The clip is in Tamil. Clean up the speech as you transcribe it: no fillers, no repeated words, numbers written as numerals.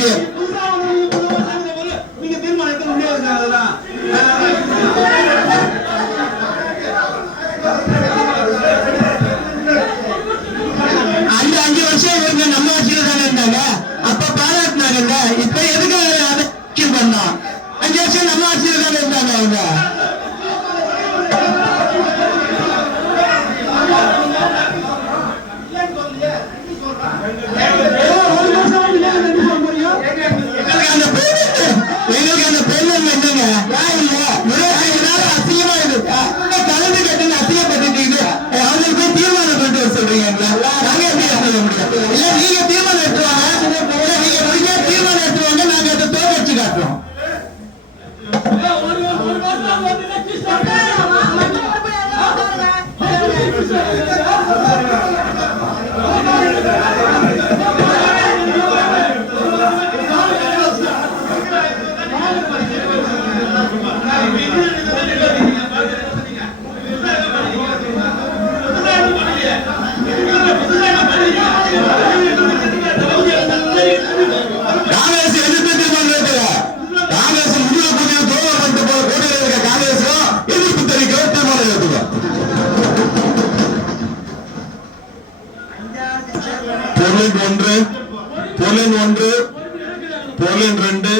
முடியாது. நீங்க தீர்மானம் எடுக்க முடியாது. அதெல்லாம் அந்த 5 வருஷம் இவங்க நம்ம ஆட்சியில தானே இருந்தாங்க. அப்ப பாராட்டினாங்கல்ல. இப்ப எதுக்காக அதை பண்ணோம்? 5 வருஷம் நம்ம ஆட்சியில தானே இருந்தாங்க அவங்க. எங்களுக்கு அந்த பெருமை என்னங்க அசிங்கமா இருக்கு. கலந்து கட்டுங்க அசிங்கப்பட்டு அவங்களுக்கு போய் தீர்மானம் கொண்டு வர சொல்றீங்களா? நாங்க எப்படி சொல்ல முடியும்? இல்ல நீங்க தீர்மானம் எடுத்துவாங்க, நீங்க முடிஞ்சா தீர்மானம் எடுத்துவாங்க, நாங்க அதை தோற்கடிச்சு காட்டுறோம். காங்கிரஸ் எதிர்த்து தீர்மானம் இருக்குல்ல, காங்கிரஸ் முடிவு கூடிய துரோகம் பண்ணிட்டு போற கூடிய இருக்க காங்கிரஸும் எதிர்ப்பு தெரிவிக்கிற தீர்மானம் இருக்குங்க. Pollen 1, pollen 2,